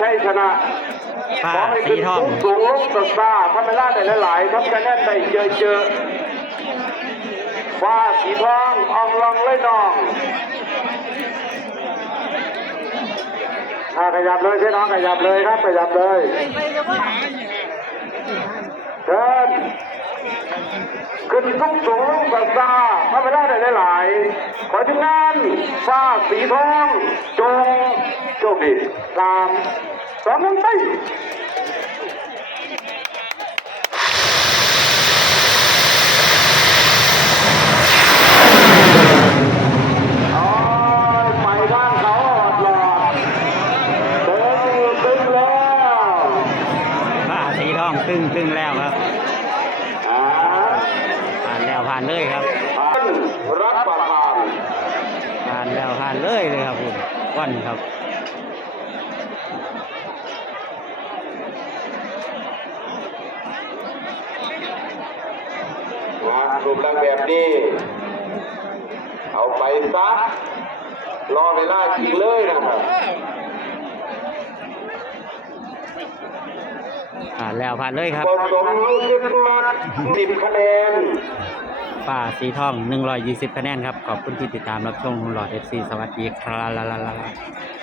ชัยชนะป้าขอให้สีขึ้นทองสูงๆสุดตาทำเวลาได้หลายๆทำคะแนนได้เยอะๆฟ้าสีทองอองลองเลยน้องอ่าขยับเลยพี่น้องขยับเลยครับขยับเลยเดินขึ้นสูงสูงๆสุดตาทำเวลาได้หลายๆขอทีมงานฟ้าสีทองจง โชคดีตามสองหนึ่งไปโอ้ยไปด้านเขาอดหลอดเดินอยู่ตึงแล้วป้าสีทองตึงตึงแล้วครับอ่าผ่านแล้วผ่านเลยครับท่านรับประทานผ่านแล้วผ่านเลยเลยครับผมวันครับ งานรูปร่างแบบนี้ เอาไปซะรอเวลาจริงเลยนะครับผ่านแล้วผ่านเลยครับผสมขึ้นมาสิบคะแนนป้าสีทอง 120 คะแนนครับ ขอบคุณที่ติดตามรับชมหลอด FC สวัสดีครับ